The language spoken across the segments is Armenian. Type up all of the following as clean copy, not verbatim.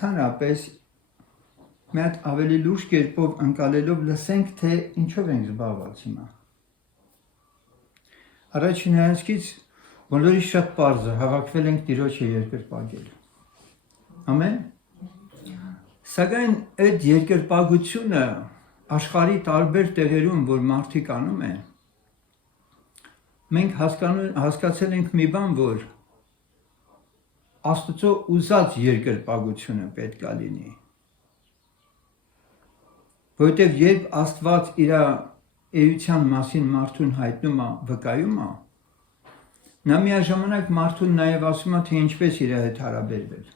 ընդհանրապես մի հատ ավելի լուրջ կերպով ընկալելով լսենք, թե ինչով ենք զբաղված հիմա։ Առաջին հայացքից բոլորի շատ պարզ է, հավաքվել ենք Տիրոջը երկրպագել։ Ամեն։ Սակայն այդ երկրպագությունը աշխարհի տարբեր տեղերում, որ մարդիկ անում են, մենք հասկացել ենք մի բան, որ Աստծո ուզած երկրպագությունը պետք է լինի։ Որտեւ երբ Աստված իր էության մասին մարդուն հայտնում է, վկայում է, նա միաժամանակ մարդուն նաև ասում է, թե ինչպես իր հետ հարաբերվել։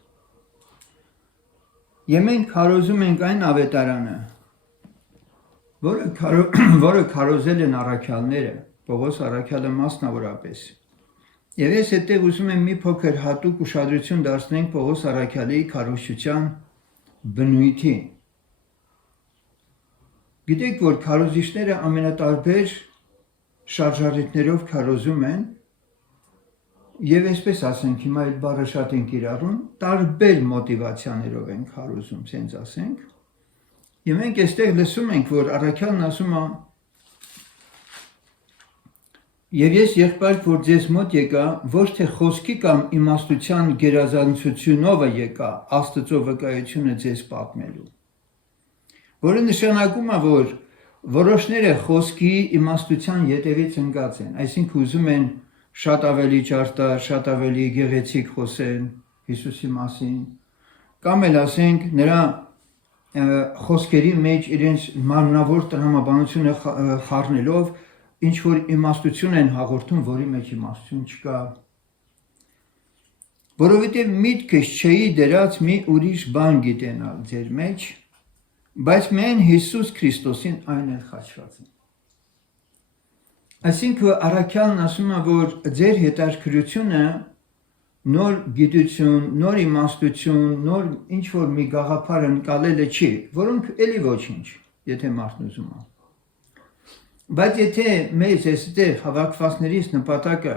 Եվ մենք քարոզում ենք այն ավետարանը, որը քարոզել են առաքյալները, Պողոս առաքյալը մասնավորապես։ Եվ ես այդտեղ ուզում եմ մի փոքր հատուկ ուշադրություն դարձնենք Պողոս առաքյալի քարոզչության բնույթին։ Գիտեք, որ քարոզիչները ամենատարբեր շարժառիթներով քարոզում են, եւ այսպես ասենք, հիմա այդ բառը շատ են կիրառում, տարբեր մոտիվացիաներով են քարոզում, ասենք ասենք։ Եվ մենք այստեղ լսում ենք, որ առաքյալն ասում է. Եվ ես եղբայր, որ ձեզ մոտ եկա, ոչ թե խոսքի կամ իմաստության գերազանցությունով եկա Աստծո վկայությունը ձեզ պատմելու։ Որը նշանակում է, որ որոշները խոսքի իմաստության ետևից ընկած են, այսինքն ուզում են շատ ավելի ճարտար, շատ ավելի գեղեցիկ խոսեն Հիսուսի մասին, կամ էլ ասենք նրա խոսքերի մեջ իրենց մարմնավոր տրամաբանությունը խառնելով ինչ որ իմաստություն են հաղորդում, որի մեջ իմաստություն չկա։ Որովհետև միտքս չէի դրած մի ուրիշ բան գիտենալ ձեր մեջ, բայց միայն Հիսուս Քրիստոսին այն էլ խաչված է։ Այսինքն առաքյալն ասում է, որ ձեր հետաքրքրությունը նոր գիտություն, նոր իմաստություն, նոր ինչ որ մի գաղափար ընկալելը չի, որոնք էլի ոչինչ, եթե մարդն ուզում է։ Բայց եթե մեզ այստեղ հավաքվածներից նպատակը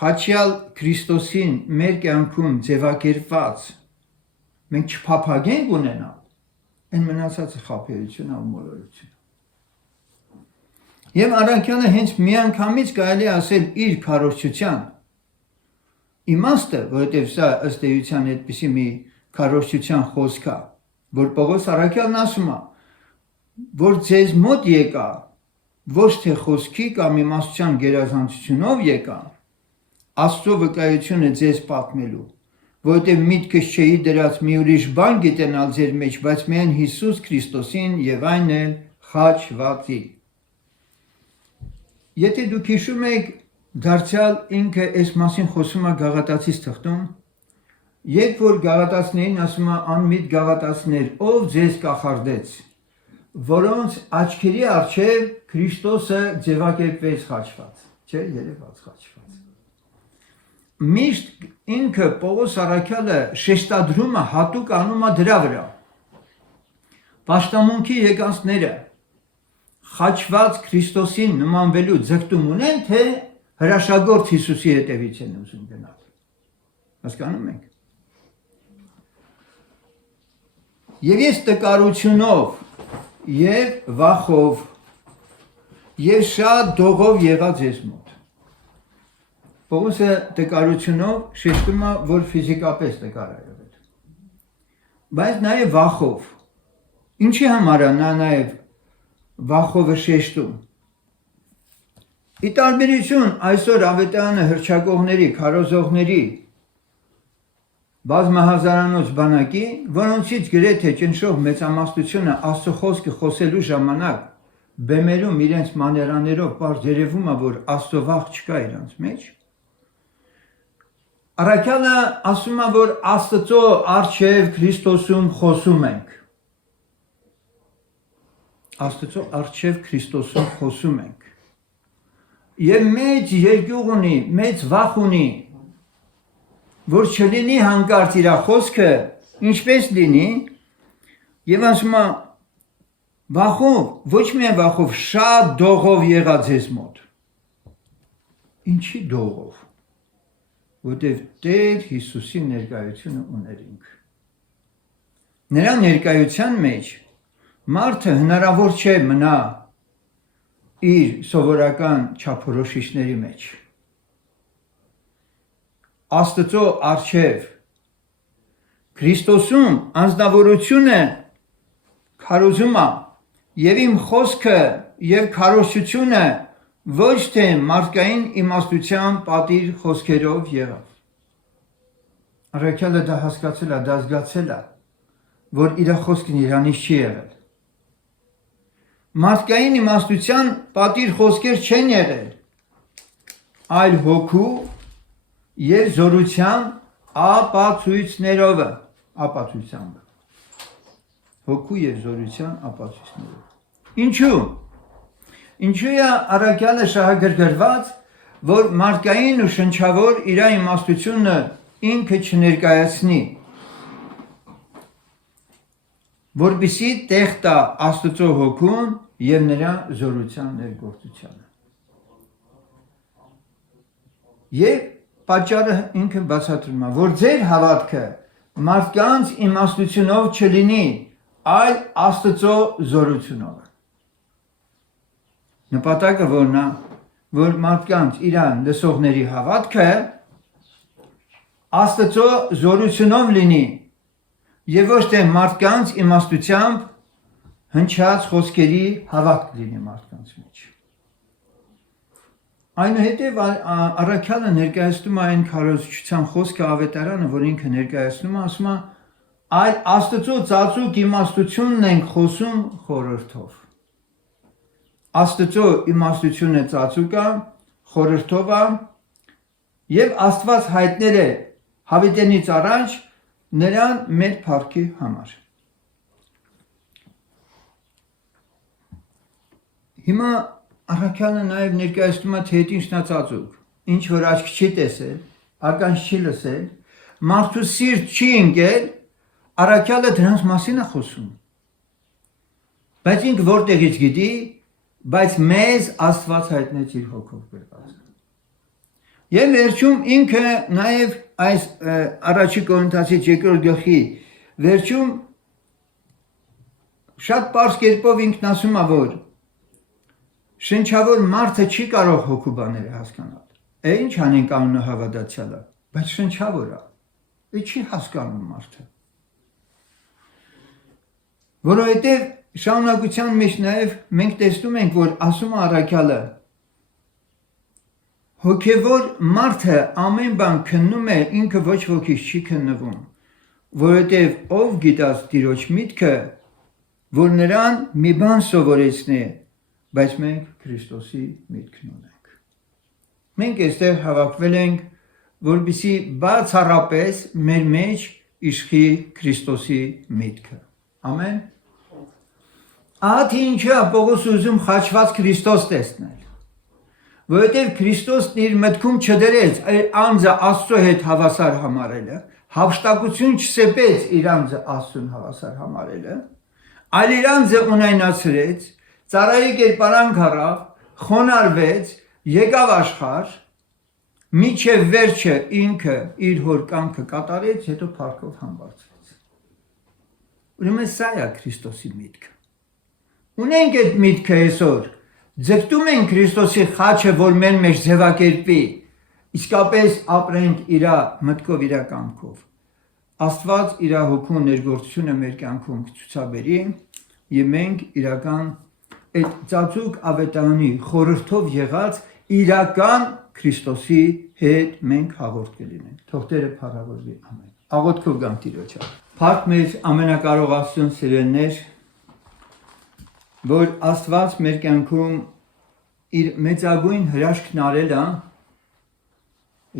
խաչյալ Քրիստոսին մեր կյանքում ձևակերպված մենք չփափագենք ունենալ, այն մնացածը խաբեությունը ու մոլորությունը։ Եվ առաքյալը հենց միանգամից կարելի ասել իր քարոզչության իմաստը, որովհետև սա ըստ էության այդպիսի մի քարոզչության խոսք է, որ Պողոս առաքյալն ասում է, որ ձեզ մոտ եկա, ոչ թե խոսքի կամ իմաստության գերազանցությունով եկա, Աստծո վկայությունը ձեզ պատմելու, որովհետև միտքս չէի դրած մի ուրիշ բան գիտենալ ձեր մեջ, բայց միայն Հիսուս Քրիստոսին եւ այն էլ խաչվածի։ Եթե դուք հիշում եք, դարձյալ ինքը այս մասին խոսում է Գաղատացիս թղթում, երբ որ Գաղատացիներին ասում է անմիտ գաղատացիներ, ով ձեզ կախարդեց, որոնց աչքերի առջև Քրիստոսը ձևակերպվեց խաչված, չէ, երևաց խաչված։ Միշտ ինքը Պողոս առաքյալը շեշտադրումը հատուկ անում է դրա վրա։ Պաշտամունքի եկածները խաչված Քրիստոսին նմանվելու ձգտում ունեն, թե հրաշագործ Հիսուսի հետևից են ուզում գնալ։ Հասկանում եք։ Եվ ես տկարությունով եւ վախով եւ շատ դողով եղա ձեզ մոտ։ Պողոսը տկարությունով շեշտում է, որ ֆիզիկապես տկար է եղել։ Բայց նաեւ վախով։ Ինչի համար է նա նաեւ վախովը շեշտում։ Ի տարբերություն այսօր ավետարանը հռչակողների, քարոզողների բազմահազարանոց բանակի, որոնցից գրեթե ճնշող մեծամասնությունը Աստծո խոսքը խոսելու ժամանակ բեմերում իրենց մաներաներով բարձ երևում է, որ Աստծո վախ չկա իրենց մեջ։ Առաքյալը ասում է, որ Աստծո առջև Քրիստոսում խոսում ենք։ Աստծո առջև Քրիստոսում խոսում ենք։ Եվ մեծ երկյուղ ունի, մեծ վախ ունի, որ չլինի հանկարծ իր խոսքը, ինչպես լինի, եւ ասում է վախով, ոչ միայն վախով, շատ դողով եղա ձեզ մոտ։ Ինչի դողով, որտեղ Տեր Հիսուսի ներկայությունը ուներինք։ Նրա ներկայության մեջ մարդը հնարավոր չէ մնա իր սովորական չափորոշիչների մեջ։ Աստծո առջև Քրիստոսում անձնավորությունը քարոզում է եւ իմ խոսքը եւ քարոզությունը ոչ թե մարդկային իմաստության պատիր խոսքերով եղավ։ Առաքյալը դա հասկացել է, դա զգացել է, որ իր խոսքն իրանից չի եղել։ Մարդկային իմաստության պատիր խոսքեր չեն եղել, այլ հոգու եւ զորության ապացույցներով, հոգու եւ զորության ապացույցներով։ Ինչու է առաքյալը շահագրգռված, որ մարդկային ու շնչավոր իր իմաստությունը ինքը չներկայացնի, որպեսզի տեղ տա Աստծո հոգուն եւ նրա զորության ներգործությանը։ Եվ պատճառը ինքը բացատրում է, որ ձեր հավատքը մարդկանց իմաստությունով չլինի, այլ Աստծո զորությունով։ Նպատակը որն է, որ մարդկանց իրան լսողների հավատքը Աստծո զորությունով լինի եւ ոչ թե մարդկանց իմաստությամբ հնչած խոսքերի հավատք լինի մարդկանց մեջ։ Այնուհետև առաքյալը ներկայացնում է այն քարոզչության խոսքը ավետարանը, որ ինքը ներկայացնում է, ասում է, այլ Աստծո ծածուկ իմաստությունն ենք խոսում խորհրդով։ Աստծո իմաստությունը ծածուկ է, խորհրդով է, եւ Աստված հայտնել է հավիտենից առաջ նրան մեր փառքի համար։ Հիմա առաքյալը նաև ներկայացնում է, թե այդ ինչն է ծածուկ, ինչ որ աչք չի տեսել, ականջ չի լսել, մարդու սիրտ չի ընկել, առաքյալը դրանց մասին է խոսում։ Բայց ինքը որտեղից գիտի, բայց մեզ Աստված հայտնեց իր հոգով բերված։ Եվ վերջում ինքը նաև այս առաջի Կորինթացի 2-րդ գլխի վերջում շատ պարզ կերպով ինքն ասում է, որ շնչավոր մարդը չի կարող հոգու բաները հասկանալ։ Ինչ անենք անունը հավատացյալը, բայց շնչավոր է։ Չի հասկանում մարդը։ Որովհետև շարունակության մեջ նաև մենք տեսնում ենք, որ ասում է առաքյալը, հոգևոր մարդը ամեն բան քննում է, ինքը ոչ ոքից չի քննվում, որովհետև ով գիտած Տիրոջ միտքը, որ նրան մի բան սովորեցնի, բայց մենք Քրիստոսի միտքն ունենք։ Մենք այստեղ հավաքվել ենք, որպեսզի բացառապես մեր մեջ իշխի Քրիստոսի միտքը։ Ամեն։ Ահա թե ինչու է Պողոս ուզում խաչված Քրիստոս տեսնել։ Որովհետև Քրիստոսն իր մտքում չդրեց իր անձը Աստծո հետ հավասար համարելը, հափշտակություն չսեպեց իր անձը Աստծուն հավասար համարելը, այլ իր անձը ունայնացրեց, ծառայի կերպարանք առավ, խոնարհվեց, եկավ աշխարհ, մինչև վերջը ինքը իր հոր կամքը կատարեց, հետո փառքով համբարձվեց։ Ուրեմն սա է Քրիստոսի միտքը։ Ունենք այդ միտքը այսօր, ձգտում ենք Քրիստոսի խաչը, որ մեր մեջ ձևակերպի, իսկապես ապրենք իր մտքով, իր կամքով։ Աստված իր հոգու ներգործությունը մեր կյանքում ցուցաբերի եւ մենք իրական այդ ծածուկ ավետարանի խորհրդով եղած իրական Քրիստոսի հետ մենք հաղորդ կլինենք։ Թող Տերը փառավորվի, ամեն։ Աղոթքով գամ Տիրոջ։ Փառք մեզ ամենակարող Աստծուն, սիրելիներ, որ Աստված մեր կյանքում իր մեծագույն հրաշքն արել է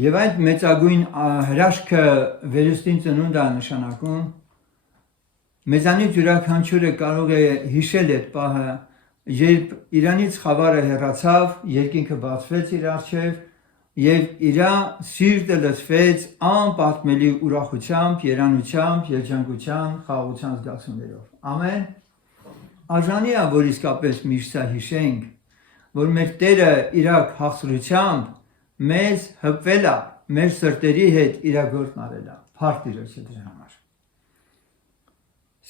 եւ այդ մեծագույն հրաշքը վերստին ծնունդ է նշանակում։ Մեզանից յուրաքանչյուրը կարող է հիշել այդ պահը, երբ իրանից խավարը հեռացավ, երկինքը բացվեց իր առջև եւ իր սիրտը լցվեց անպատմելի ուրախությամբ, երանությամբ, երջանկության, խաղաղության զգացումներով։ Ամեն։ Արժանի է, որ իսկապես միշտ հիշենք, որ մեր Տերը իր հաղթրությամբ մեզ հպվել է, մեր սրտերի հետ իր գործն արել է։ Փառք Տիրոջը դրա համար։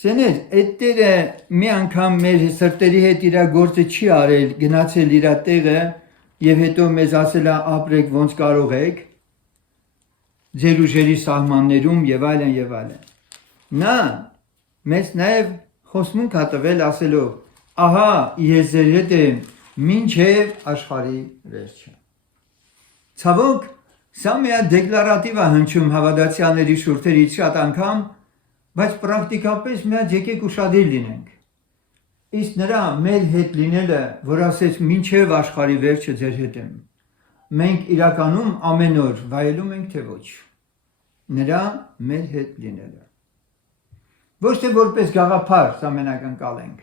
Սենետ, այդ տերը մի անգամ մեր սրտերի հետ իրա գործը չի արել, գնացել իրա տեղը եւ հետո մեզ ասել է ապրեք ոնց կարող եք ձեր ուժերի սահմաններում եւ այլն եւ այլն։ Նա մեզ նաեւ խոսմունք է տվել ասելով. ահա ես ձեր հետ եմ մինչև աշխարհի վերջը։ Ցավոք, սա մի դեկլարատիվ է հնչում հավատացյալների շուրթերից շատ անգամ, բայց պրակտիկապես միած եկեք ուշադիր լինենք։ Իսկ նրա մեր հետ լինելը, որ ասեց մինչև աշխարհի վերջը ձեր հետ եմ, մենք իրականում ամեն օր վայելում ենք թե ոչ։ Նրա մեր հետ լինելը։ Ոչ թե որպես գաղափար սա մենակ անցալենք,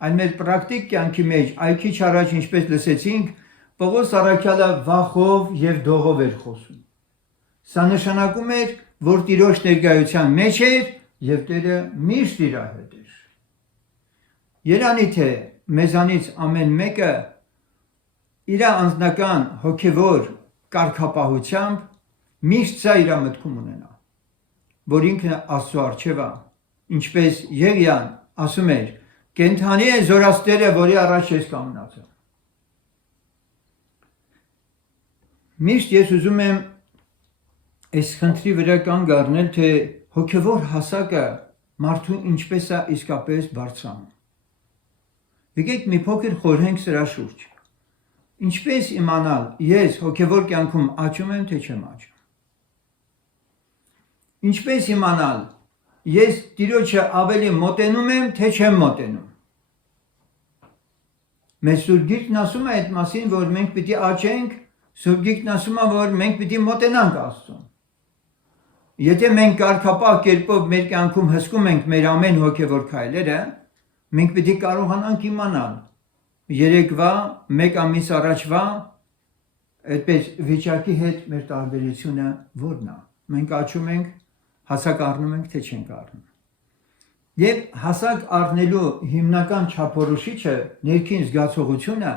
այլ մեր պրակտիկ կյանքի մեջ այ քիչ առաջ ինչպես լսեցինք, Պողոս առաքյալը վախով եւ դողով էր խոսում։ Սա նշանակում էր, որ Տիրոջ ներկայության մեջ էր եւ Տերը միշտ իր հետ էր։ Երանի թե մեզանից ամեն մեկը իր անձնական հոգեվոր կարգապահությամբ միշտ սա իր մտքում ունենա, որ ինքն Աստծո առջև է, ինչպես Եղիան ասում էր, կենթանի է զորաստերը, որի առաջ ես կանգնած եմ։ Միշտ ես ուզում եմ այս խնդրի վրա կանգ առնել, թե հոգևոր հասակը մարդու ինչպես է իսկապես բարձրանում։ Եկեք մի փոքր խորհենք սրա շուրջ։ Ինչպես իմանալ, ես հոգևոր կյանքում աճում եմ, թե չեմ աճում։ Ինչպես իմանալ, ես Տիրոջը ավելի մոտենում եմ, թե չեմ մոտենում։ Մեր Սուրբ Գիրքն ասում է այդ մասին, որ մենք պիտի աճենք, Սուրբ Գիրքն ասում է, որ մենք պիտի մոտենանք Աստծուն։ Եթե մենք կարգապահ կերպով մեր կյանքում հսկում ենք մեր ամեն հոգևոր քայլերը, մենք պիտի կարողանանք իմանալ երեկվա, մեկ ամիս առաջվա այդպես վիճակի հետ մեր տարբերությունը որն է։ Մենք աճում ենք, հասակ առնում ենք, թե չենք առնում։ Եվ հասակ առնելու հիմնական չափորոշիչը ներքին զգացողությունը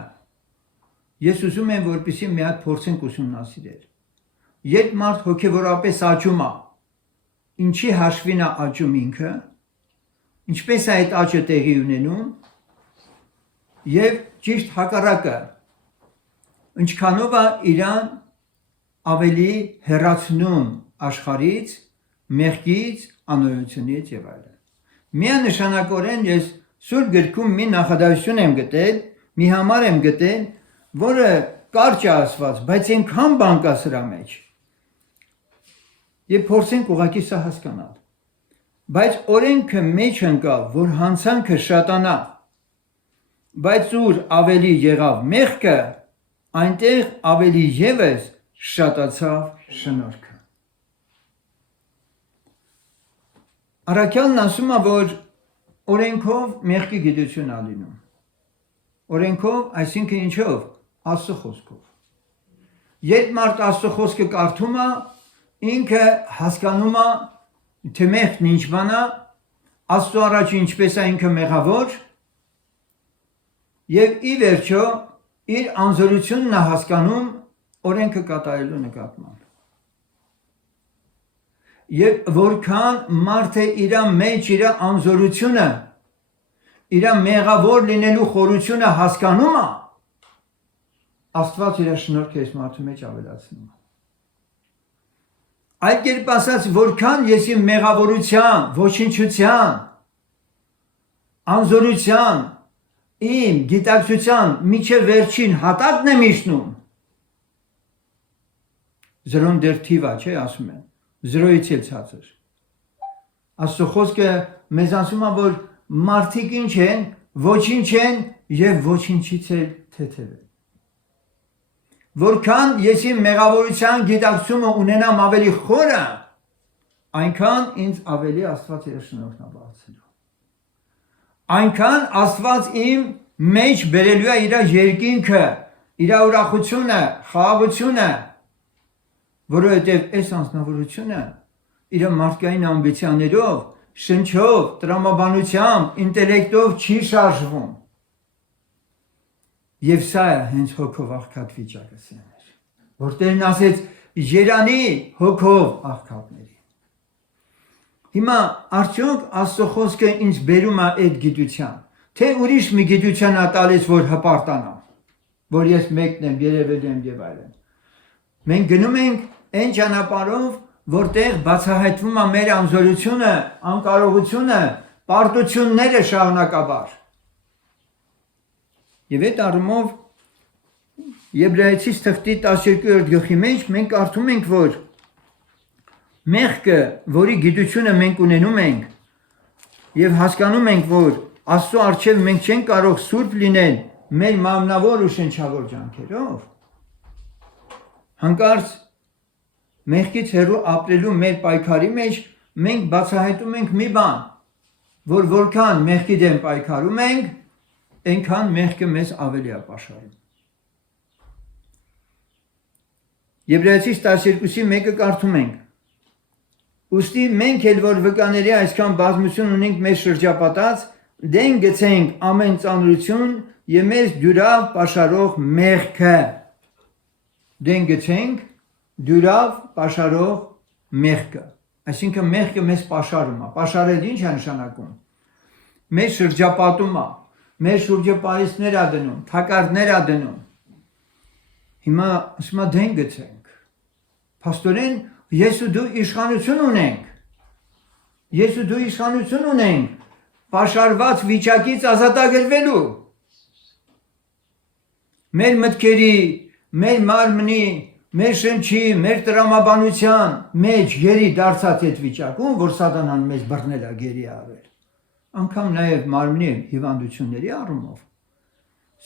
ես ուզում եմ, որպեսզի մի հատ փորձենք ուսումնասիրել։ Երբ մարդ հոգևորապես աճում է, ինչի հաշվին է աճում ինքը, ինչպես է այդ աճը տեղի ունենում, եւ ճիշտ հակառակը, ինչքանով է իրան ավելի հեռացնում աշխարհից, մեղքից, անօրենությունից եւ այլն։ Միանշանակորեն ես Սուրբ Գրքում մի նախադասություն եմ գտել, մի համար եմ գտել, որը կարճ է ասված, բայց այնքան բան կա սրա մեջ։ Եվ փորձենք ուղղակի սա հասկանալ։ Բայց օրենքը մեջ ընկավ, որ հանցանքը շատանա, բայց ուր ավելի եղավ մեղքը, այնտեղ ավելի ևս շատացավ շնորհքը։ Առաքյալն ասում է, որ օրենքով մեղքի գիտություն է լինում։ Օրենքով, այսինքն ինչով, Աստծո խոսքով։ Երբ մարդ Աստծո խոսքը կարդում է, ինքը հասկանում է, թե մեղքն ինչ բան է, Աստծո առաջ ինչպես է ինքը մեղավոր, եւ ի վերջո իր անզորությունն է հասկանում օրենքը կատարելու նկատմամբ։ Եվ որքան մարդը իր մեջ իր անզորությունը, իր մեղավոր լինելու խորությունը հասկանում է, Աստված իր շնորհքը այս մարդու մեջ ավելացնում է։ Այդ կերպ ասած, որքան ես իմ մեղավորության, ոչնչության, անզորության, իմ գիտակցության միջև վերջին հատակն եմ իջնում, զրոն դեռ թիվ է, չէ, ասում են, զրոյից էլ ցածր։ Աստծո խոսքը մեզ ասում է, որ մարդիկ ինչ են, ոչինչ են եւ ոչինչից էլ թեթև են։ Որքան ես իմ մեղավորության գիտակցումը ունենամ ավելի խորը, այնքան ինձ ավելի Աստված իր շնորհքն է բացելու։ Այնքան Աստված իմ մեջ բերելու է իր երկինքը, իր ուրախությունը, խաղաղությունը, որովհետև այս անձնավորությունը իր մարդկային ամբիցիաներով, շնչով, տրամաբանությամբ, ինտելեկտով չի շարժվում։ Եվ սա է հենց հոգով աղքատ վիճակը սեներ, որ Տերն ասեց, երանի հոգով աղքատների։ Հիմա արդյոք Աստծո խոսքը ինձ բերում է այդ գիտության, թե ուրիշ մի գիտության է տալիս, որ հպարտանամ, որ ես մեկն եմ, երևել եմ եւ այլն։ Մենք գնում ենք այն ճանապարհով, որտեղ բացահայտվում է մեր անզորությունը, անկարողությունը, պարտությունները շարունակաբար։ Եվ այդ առումով Եբրայեցիս թղթի 12-րդ գլխի մեջ մենք կարդում ենք, որ մեղքը, որի գիտությունը մենք ունենում ենք եւ հասկանում ենք, որ Աստծո առջև մենք չենք կարող սուրբ լինել մեր մարմնավոր ու շնչավոր ջանքերով, հանկարծ մեղքից հեռու ապրելու մեր պայքարի մեջ մենք բացահայտում ենք մի բան, որ որքան մեղքի դեմ պայքարում ենք, այնքան մեղքը մեզ ավելի է պաշարում։ Եբրայեցիս 12-ի 1-ը կարդում ենք. Ուստի մենք էլ որ վկաների այսքան բազմություն ունենք մեզ շրջապատած, դեն գցենք ամեն ծանրություն եւ մեզ դյուրավ պաշարող մեղքը։ Դեն գցենք դյուրավ պաշարող մեղքը։ Այսինքն մեղքը մեզ պաշարում է։ Պաշարել ինչ է նշանակում։ Մեզ շրջապատում է, մեր շուրջը պարիսներ է դնում, թակարդներ է դնում։ Հիմա ասում է դեն գցենք։ Փաստորեն ես ու դու իշխանություն ունենք։ Ես ու դու իշխանություն ունենք պաշարված վիճակից ազատագրվելու։ Մեր մտքերի, մեր մարմնի, մեր շնչի, մեր տրամաբանության մեջ գերի դարձած այդ վիճակում, որ սատանան մեզ բռնել է գերի արել։ Անկամ նաև մարմնի հիվանդությունների առումով։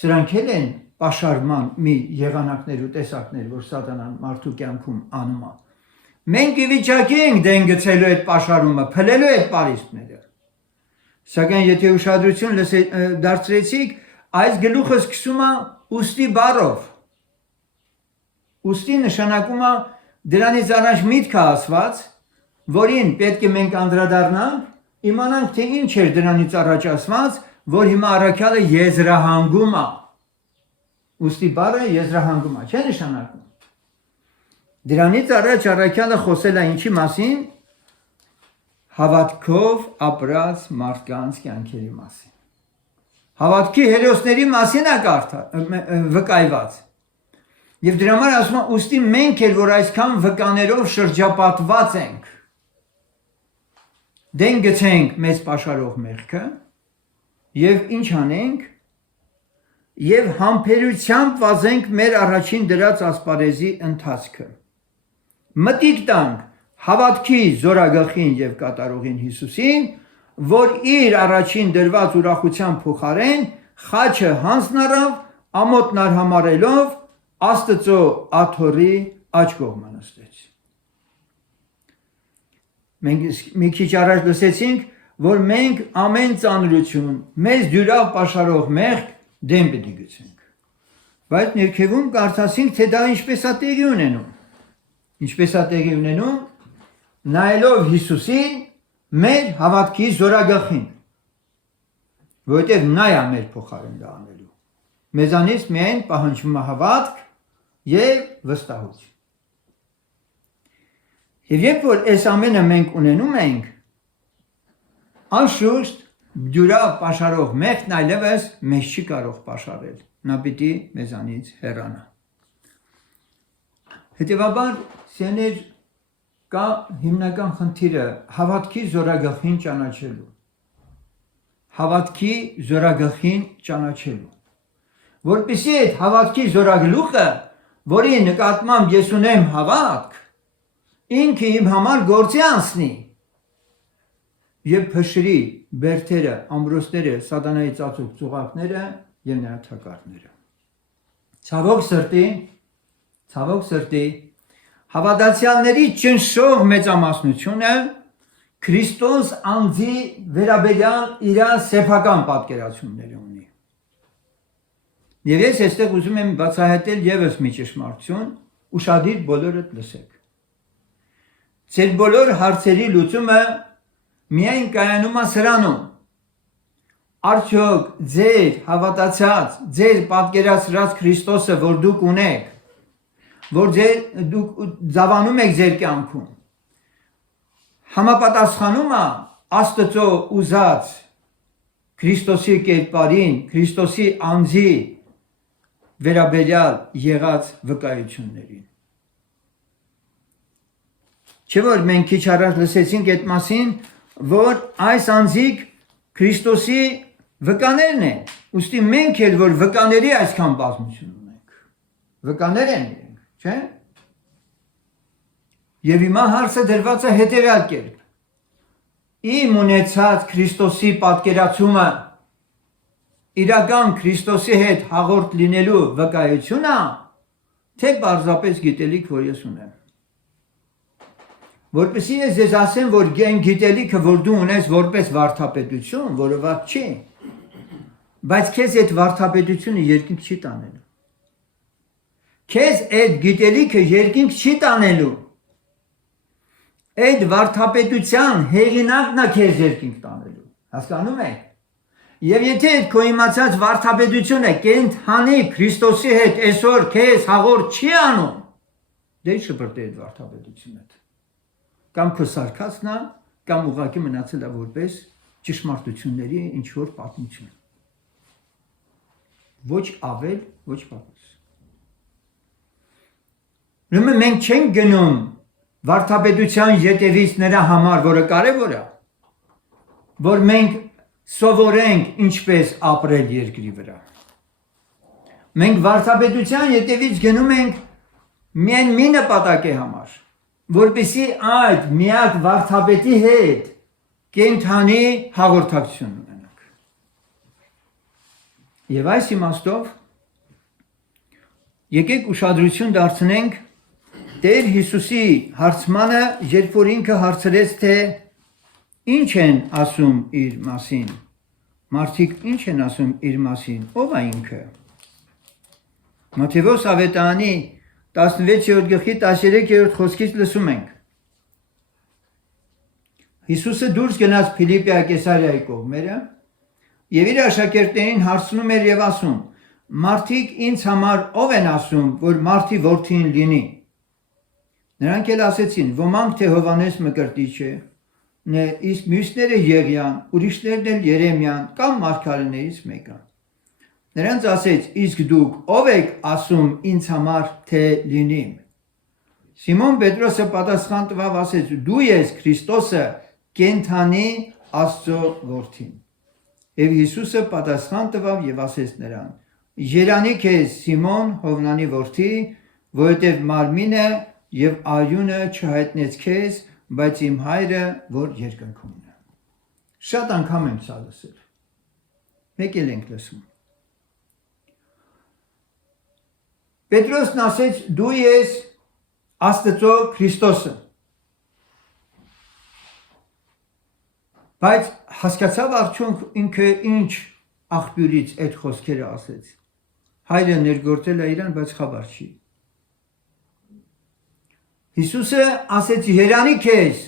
Սրանք էլ են պաշարման մի եղանակներ ու տեսակներ, որ սատանան մարդու կյանքում անում է։ Մենք ի վիճակի ենք դեն գցելու այդ պաշարումը, փլելու այդ պարիսպները։ Սակայն եթե ուշադրություն դարձրեցիք, այս գլուխը սկսում է ուստի բառով։ Ուստի նշանակում է դրանից առաջ միտքը ասված, որին պետք է մենք անդրադառնանք, իմանանք թե ինչ էր դրանից առաջ ասված, որ հիմա առաքյալը եզրահանգում է։ Ուստի բառը եզրահանգում է, չէ՞ նշանակում։ Դրանից առաջ առաքյալը խոսել է ինչի մասին։ Հավատքով ապրած մարդկանց կյանքերի մասին։ Հավատքի հերոսների մասին է վկայված։ Եվ դրա համար ասում է, ուստի մենք էլ որ այսքան վկաներով շրջապատված ենք, դեն գցենք մեզ պաշարող մեղքը եւ ինչ անենք, եւ համբերությամբ վազենք մեր առաջին դրած ասպարեզի ընթացքը։ Մտիկ տանք հավատքի զորագլխին եւ կատարողին Հիսուսին, որ իր առաջին դրված ուրախության փոխարեն խաչը հանձնարավ, ամոթն արհամարելով Աստծո աթոռի աջ կողմը նստեց։ Մենք մի քիչ առաջ լսեցինք, որ մենք ամեն ծանրություն, մեզ դյուրավ պաշարող մեղք դեմ պիտի գցենք։ Բայց ներքևում կարծասինք, թե դա ինչպես է տեղի ունենում։ Ինչպես է տեղի ունենում, նայելով Հիսուսին, մեր հավատքի զորագլխին, որովհետև նա է մեր փոխարեն դա անելու։ Մեզանից միայն պահանջվում է հավատք եւ վստահություն։ Եվ երբ որ այս ամենը մենք ունենում ենք, անշուշտ դյուրավ պաշարող մեղքն այլևս մեզ չի կարող պաշարել, նա պիտի մեզանից հեռանա։ Հետևաբար, սեներ, կա հիմնական խնդիրը հավատքի զորագլխին ճանաչելու։ Հավատքի զորագլխին ճանաչելու։ Որպեսզի այդ հավատքի զորագլուխը, որի նկատմամբ ես ունեմ հավատք, ինքը իմ համար գործի անցնի եւ փշրի բերթերը, ամրոցները, սատանայի ծածուկ ծուղակները եւ նրա թակարդները։ Ցավոք սրտի, հավատացյալների ճնշող մեծամասնությունը Քրիստոս անձի վերաբերյալ իր սեփական պատկերացումներ ունի։ Եվ ես այստեղ ուզում եմ բացահայտել եւս մի ճշմարտություն, ուշադիր բոլորդ լսեք։ Ձեր բոլոր հարցերի լուծումը միայն կայանում է սրանում։ Արդյոք ձեր հավատացած, ձեր պատկերացրած Քրիստոսը, որ դուք ունեք, որ դուք զավանում եք ձեր կյանքում, համապատասխանում է Աստծո ուզած Քրիստոսի կերպարին, Քրիստոսի անձի վերաբերյալ եղած վկայություններին։ Չէ՞ որ մենք քիչ առաջ լսեցինք այդ մասին, որ այս անձիկ Քրիստոսի վկաներն են, ուստի մենք էլ որ վկաների այսքան բազմություն ունենք, վկաներ են իրենք, չէ՞։ Եվ հիմա հարցը դրված է հետևյալ կերպ. իմ ունեցած Քրիստոսի պատկերացումը իրական Քրիստոսի հետ հաղորդ լինելու վկայությունն է, թե պարզապես գիտելիք, որ ես ունեմ։ Որպեսզի ես ձեզ ասեմ, որ այն գիտելիքը, որ դու ունես որպես վարդապետություն, որը վատ չի, բայց քեզ այդ վարդապետությունը երկինք չի տանելու։ Քեզ այդ գիտելիքը երկինք չի տանելու։ Այդ վարդապետության հեղինակն է քեզ երկինք տանելու։ Հասկանում եք։ Եվ եթե այդ քո իմացած վարդապետությունը կենթանի Քրիստոսի հետ այսօր քեզ հաղորդ չի անում, դե շփրտի այդ վարդապետությունը։ Կամ քո սարքածն է, կամ ուղղակի մնացել է որպես ճշմարտությունների ինչ որ պատմություն։ Ոչ ավել, ոչ պակաս։ Ուրեմն մենք չենք գնում վարդապետության ետևից նրա համար, որը կարևոր է, որ մենք սովորենք ինչպես ապրել երկրի վրա։ Մենք վարդապետության ետևից գնում ենք միայն մի նպատակի համար, որպեսզի այդ միակ վարդապետի հետ կենթանի հաղորդակցություն ունենանք։ Եվ այս իմաստով եկեք ուշադրություն դարձնենք Տեր Հիսուսի հարցմանը, երբ որ ինքը հարցրեց, թե ինչ են ասում իր մասին, մարդիկ ինչ են ասում իր մասին, ով է ինքը։ Մատթեոս ավետարանի 16-րդ գլխի 13-րդ խոսքից լսում ենք. Հիսուսը դուրս գնաց Փիլիպպիա Կեսարիայի կողմերը եւ իր աշակերտներին հարցնում էր եւ ասում. մարդիկ ինձ համար ով են ասում, որ մարդի որդին լինի։ Նրանք էլ ասեցին, ոմանք թե Հովանես Մկրտիչը, իսկ մյուսները Եղիան, ուրիշներն էլ Երեմիան կամ մարգարեներից մեկը։ Նրանց ասեց, իսկ դուք ով եք ասում ինձ համար թե լինիմ։ Սիմոն Պետրոսը պատասխան տվավ, ասեց, դու ես Քրիստոսը, կենթանի Աստծո որդին։ Եվ Հիսուսը պատասխան տվավ եւ ասեց նրան. Երանի քեզ Սիմոն Հովնանի որդի, որովհետև մարմինը եւ արյունը չհայտնեց քեզ, բայց իմ հայրը, որ երկնքում է։ Շատ անգամ եմ սա լսել։ Մեկ էլ ենք լսում։ Պետրոսն ասեց, դու ես Աստծո Քրիստոսը։ Բայց հասկացավ արդյոք ինքը ինչ աղբյուրից այդ խոսքերը ասեց։ Հայրը ներգործել է իրան, բայց խաբար չի։ Հիսուսը ասեց, երանի քեզ,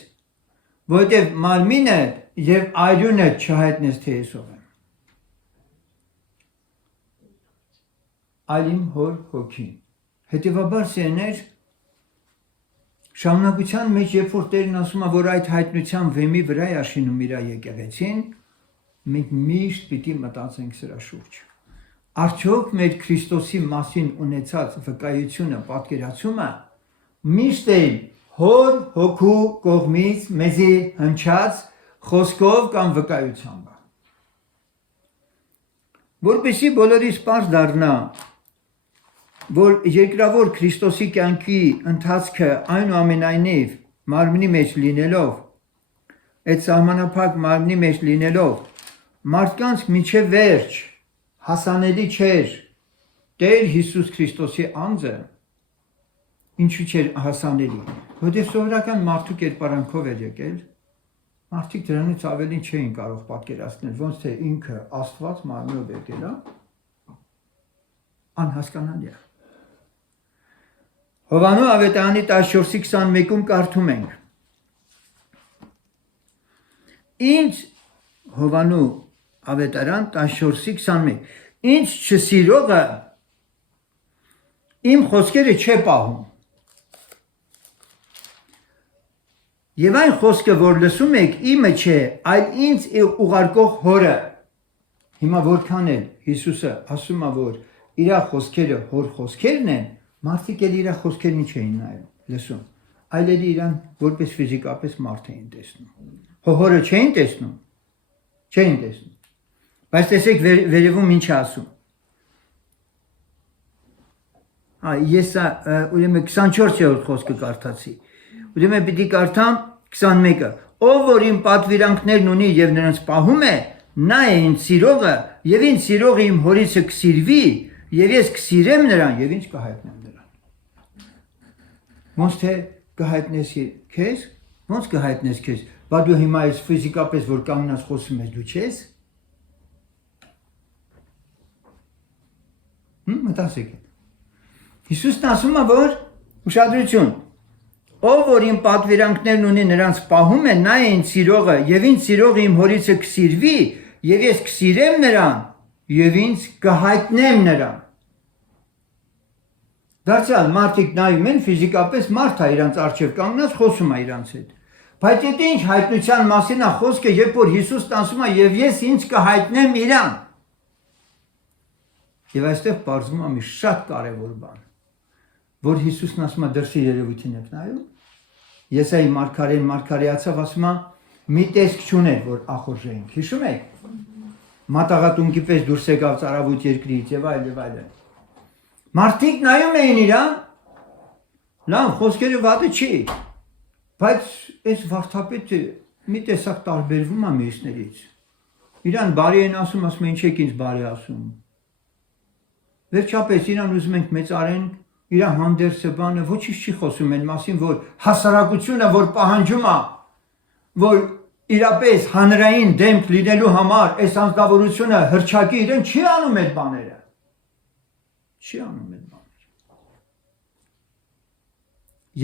որովհետև մարմինը եւ արյունը չհայտնես, թե ես ով եմ։ Այլ իմ հոր հոգին։ Հետևաբար սերներ, շարունակության մեջ, երբ որ Տերն ասում է, որ այդ հայտնության վեմի վրա է աշինում իր եկեղեցին, մենք միշտ պիտի մտածենք սրա շուրջ։ Արդյոք մեր Քրիստոսի մասին ունեցած վկայությունը, պատկերացումը միշտ է հոր հոգու կողմից մեզի հնչած խոսքով կամ վկայությամբ։ Որպեսզի բոլորիս պարզ դառնա, որ երկրավոր Քրիստոսի կյանքի ընթացքը այնուամենայնիվ մարմնի մեջ լինելով, այդ սահմանափակ մարմնի մեջ լինելով, մարդկանց միջև վերջ հասանելի չէր Տեր Հիսուս Քրիստոսի անձը, ինչու չէր հասանելի, որովհետև սովորական մարդու կերպարանքով էր եկել, մարդիկ դրանից ավելին չէին կարող պատկերացնել, ոնց թե ինքը Աստված մարմնով եկել է, անհասկանալի է։ Հովանու ավետարանի 14:21-ում կարդում ենք. Ինչ Հովանու ավետարան 14:21 ինչ չսիրողը իմ խոսքերը չէ պահում Եվ այն խոսքը, որ լսում եք, իմը չէ, այլ ինձ ուղարկող հորը։ Հիմա որքան էլ Հիսուսը ասում է, որ իր խոսքերը հոր խոսքերն են, մարդիկ էլ իր խոսքերին չէին նայում, լսում, այլ էլ իրան որպես ֆիզիկապես մարդ էին տեսնում։ Հորը չէին տեսնում, չէին տեսնում։ Բայց տեսեք վերևում ինչ ասում։ Ես ուրեմն 24-րդ խոսքը կարդացի։ Ուրեմն պիտի կարդամ 21-ը։ Ով որ իմ պատվիրանքներն ունի եւ նրանց պահում է, նա է ինձ սիրողը, եւ ինձ սիրողը իմ հորիցը կսիրվի, եւ ես կսիրեմ նրան եւ ինձ կհայտնեմ նրան։ Ոնց թե կհայտնես քեզ, ոնց կհայտնես քեզ, բա դու հիմա ես ֆիզիկապես որ կանգնած խոսում ես, դու չես։ Մտածեք։ Հիսուսն ասում է, որ ուշադրություն, ով որ իմ պատվիրանքներն ունի նրանց պահում է, նա է ինձ սիրողը, եւ ինձ սիրողը իմ հորիցը կսիրվի, եւ ես կսիրեմ նրան, եւ ինձ կհայտնեմ նրան։ Դարձյալ մարդիկ նայում են ֆիզիկապես մարդ է իրանց առջև կանգնած խոսում է իրանց հետ։ Բայց այդ ինչ հայտնության մասին է խոսքը, երբ որ Հիսուսն ասում է եւ ես ինձ կհայտնեմ իրան։ Եվ այստեղ բարձվում է մի շատ կարևոր բան, որ Հիսուսն ասում է դրսի երևույթին եք նայում։ Եսայի մարգարեն մարգարեացավ ասում է մի տեսք չուներ, որ ախորժեինք։ Հիշում եք։ Մատաղատունկի պես դուրս եկավ ծարավոտ երկրից եւ այլ եւ այլն։ Մարդիկ նայում էին իրան, լավ, խոսքերը վատը չի, բայց այս վարդապետը մի տեսակ տարբերվում է մյուսներից։ Իրան բարի են ասում, ասում են ինչ եք ինձ բարի ասում։ Վերջապես իրան ուզում ենք մեծարենք, իր հանդերձը բանը ոչինչ չի խոսում այն մասին, որ հասարակությունը, որ պահանջում է, որ իրապես հանրային դեմք լինելու համար այս անձնավորությունը հրճակի իրեն չի անում այդ բաները։ Չի անում այդ բաները։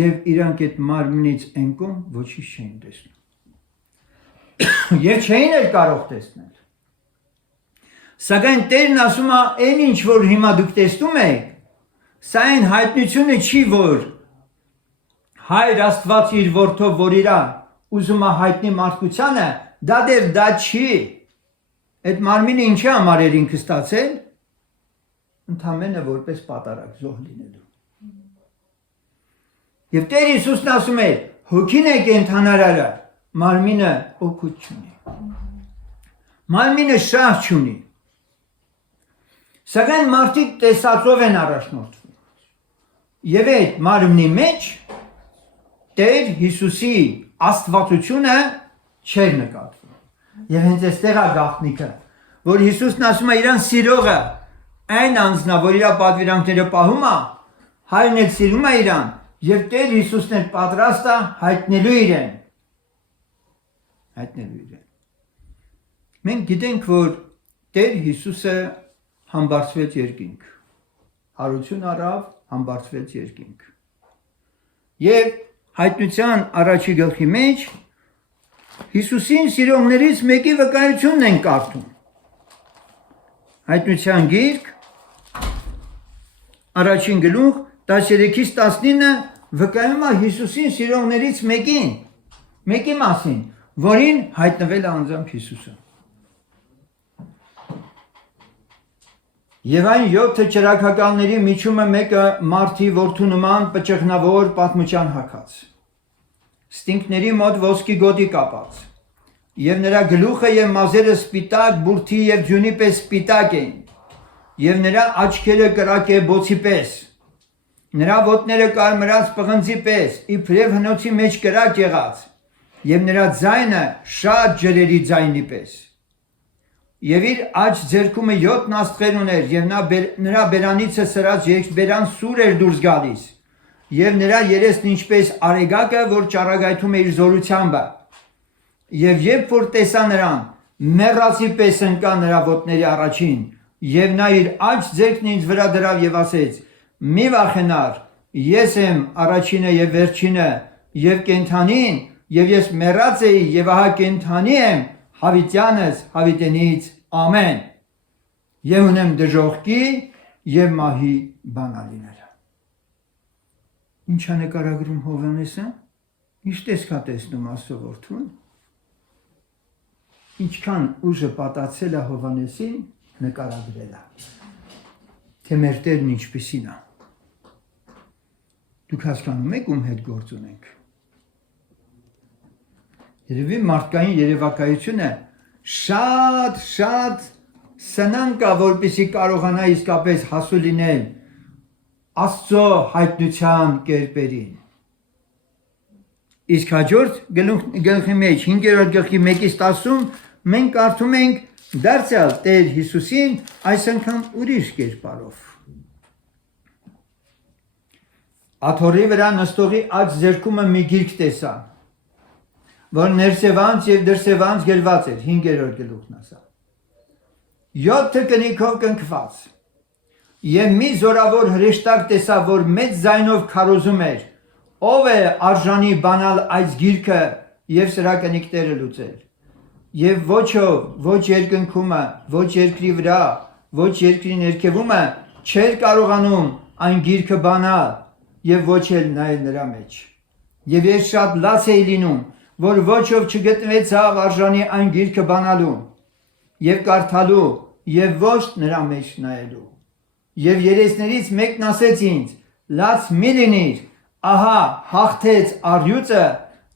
Եվ իրանք այդ մարմնից ընկում ոչինչ չէին տեսնում։ Եվ չէին էլ կարող տեսնել։ Սակայն Տերն ասում է, այն ինչ որ հիմա դուք տեսնում եք, սա այն հայտնությունը չի, որ Հայր Աստված իր որդով, որ իրա ուզում է հայտնի մարդկությանը, դա դեռ դա չի։ Այդ մարմինը ինչի համար էր ինքը ստացել, ընդամենը որպես պատարագ զոհ լինելու։ Եվ Տեր Հիսուսն ասում է, հոգին է կենդանարարը, մարմինը օգուտ չունի։ Մարմինը շահ չունի։ Սակայն մարդիկ տեսածով են առաջնորդվում։ Եվ այդ մարմնի մեջ Տեր Հիսուսի աստվածությունը չէր նկատվում։ Եվ հենց այստեղ է գաղտնիքը, որ Հիսուսն ասում է իրան սիրողը, այն անձնա, որ իր պատվիրանքները պահում է, Հայրն էլ սիրում է իրան, եւ Տեր Հիսուսն էլ պատրաստ է հայտնելու իրեն։ Հայտնելու իրեն։ Մենք գիտենք, որ Տեր Հիսուսը համբարձվեց երկինք, հարություն առավ, համբարձվեց երկինք։ Եվ հայտնության առաջի գլխի մեջ Հիսուսին սիրողներից մեկի վկայությունն են կարդում։ Հայտնության գիրք, առաջին գլուխ, 13-ից 19 վկայում է Հիսուսին սիրողներից մեկի մասին, որին հայտնվել է անձամբ Հիսուսը։ Եվ այն 7 ճրագականների միջումը մեկը մարդի որդու նման պճղնավոր պատմության հագած, ստինքների մոտ ոսկի գոտի կապած, եւ նրա գլուխը եւ մազերը սպիտակ բուրդի եւ ձյունի պես սպիտակ էին, եւ նրա աչքերը կրակե բոցի պես, նրա ոտները կարմրած պղնձի պես, իբրև հնոցի մեջ կրակ եղած, եւ նրա ձայնը շատ ջրերի ձայնի պես։ Եվ իր աջ ձեռքումը 7 աստղեր ուներ, եւ նրա բերանիցը սրած երկբերան սուր էր դուրս գալիս, եւ նրա երեսն ինչպես արեգակը, որ ճառագայթում է իր զորությամբ։ Եվ երբ որ տեսա նրան, մեռածի պես ընկա նրա ոտների առաջին, եւ նա իր աջ ձեռքն ինձ վրա դրավ եւ ասեց. «Մի վախենար, ես եմ առաջինը եւ վերջինը, եւ կենդանին, եւ ես մեռած էի, եւ ահա կենդանի եմ, հավիտյանս հավիտենից ամեն, եւ ունեմ դժոխքի եւ մահի բանալիները»։ Ինչ է նկարագրում Հովհաննեսը։ Ինչ տեսքա տեսնում Աստծո որդուն, ինչքան ուժը պատացել է Հովհաննեսին նկարագրել է, թե մեր Տերն ինչպիսին է։ Դուք հասկանում եք ում հետ գործ ունենք։ Երևի մարդկային երևակայությունը շատ սնանկ է, որպեսզի կարողանա իսկապես հասու լինել Աստծո հայտնության կերպերին։ Իսկ հաջորդ գլխի մեջ 5-րդ գլխի 1-10-ում մենք կարդում ենք դարձյալ Տեր Հիսուսին այս անգամ ուրիշ կերպարով։ Աթոռի վրա նստողի աջ ձեռքումը մի գիրք տեսա, որ ներսևանց եւ դրսևանց գրված էր 5-րդ գլուխն ասա։ 7 կնիքով կնքված եւ մի զորավոր հրեշտակ տեսա, որ մեծ ձայնով քարոզում էր. ով է արժանի բանալ այս գիրքը եւ սրա կնիկները լուծել։ Եվ ոչով, ոչ երկնքումը, ոչ երկրի վրա, ոչ երկրի ներքևումը չէր կարողանում այն գիրքը բանալ եւ ոչ էլ նայել նրա մեջ։ Եվ ես շատ լաց էի լինում, որ ոչով չգտնվեցավ արժանի այն գիրքը բանալու եւ կարդալու եւ ոչ նրա մեջ նայելու։ Եվ երեսներից մեկն ասեց ինձ. լաց մի լինիր, ահա հաղթեց առյուծը,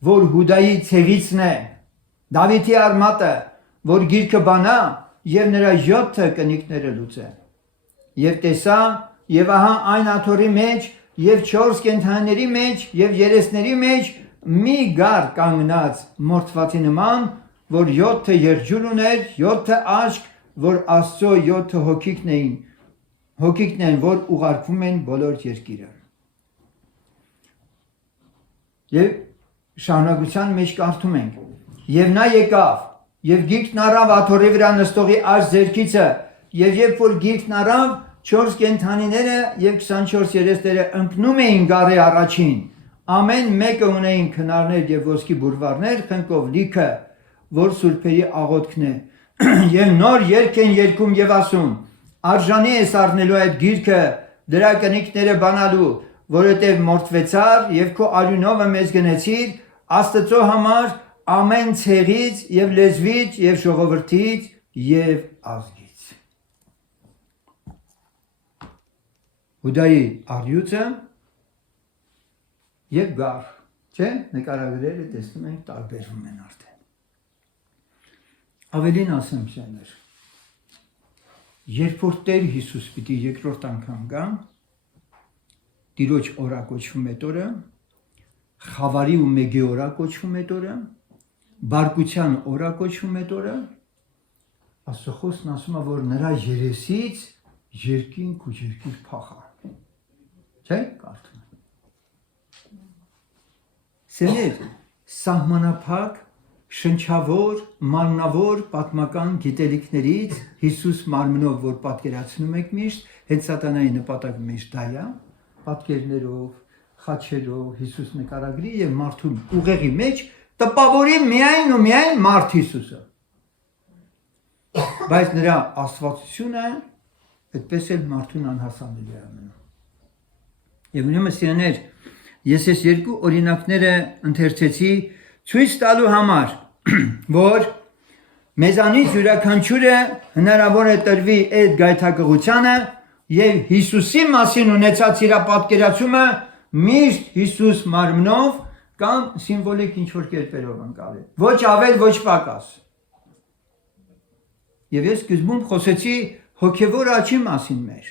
որ Հուդայի ցեղիցն է, Դավիթի արմատը, որ գիրքը բանա եւ նրա 7 կնիկները լուծե։ Եվ տեսա, եւ ահա այն աթոռի մեջ եւ 4 կենդանիների մեջ եւ երեսների մեջ մի գար կանգնած մորթվածի նման, որ 7 երջուր ուներ, 7 աչք, որ Աստծո 7 հոգիքն են, որ ուղարկվում են բոլոր երկիրը։ Եվ շարունակության մեջ կարդում ենք. եւ նա եկավ եւ գիրքն առավ աթոռի վրա նստողի աջ ձեռքիցը, եւ երբ որ գիրքն առավ, 4 կենդանիները եւ 24 երեսները ընկնում էին գարի առաջին, ամեն մեկը ունեին քնարներ եւ ոսկի բուրվարներ խնկով լիքը, որ սուրբերի աղոթքն է, եւ նոր երգ են երգում եւ ասում. արժանի է սառնելու այդ գիրքը դրա կնիկները բանալու, որովհետև մորթվեցար եւ քո արյունովը մեզ գնեցիր Աստծո համար ամեն ցեղից եւ լեզվից եւ ժողովրդից եւ ազգից։ Հուդայի առյուծը եւ գար, չէ՞, նկարագրերը տեսնում ենք տարբերվում են արդեն։ Ավելին ասեմ շեներ, երբ որ Տեր Հիսուս պիտի երկրորդ անգամ գա, Տիրոջ օրա կոչվում է օրը, խավարի ու մեգի օրա կոչվում է օրը, բարկության օրա կոչվում է օրը, Աստծո խոսքն ասում է, որ նրա երեսից երկինք ու երկիր փախա։ Չէ՞, կարդում ենք։ Սեներ, սահմանափակ, շնչավոր, մարմնավոր պատմական գիտելիքներից Հիսուս մարմնով, որ պատկերացնում եք միշտ, հենց սատանայի նպատակը միշտ դա է, պատկերներով, խաչերով Հիսուս նկարագրի եւ մարդու ուղեղի մեջ տպավորի միայն ու միայն մարդ Հիսուսը։ Բայց նրա աստվածությունը այդպես էլ մարդուն անհասանելի է անում։ Եվ ուրեմն սիրելիներ, ես այս երկու օրինակները ընթերցեցի ցույց տալու համար, որ մեզանից յուրաքանչյուրը հնարավոր է տրվի այդ գայթակղությանը եւ Հիսուսի մասին ունեցած իր պատկերացումը միշտ Հիսուս մարմնով կամ սիմվոլիկ ինչ-որ կերպերով անցալի։ Ոչ ավել, ոչ պակաս։ Եվ ես սկզբում խոսեցի հոգևոր աճի մասին մեր։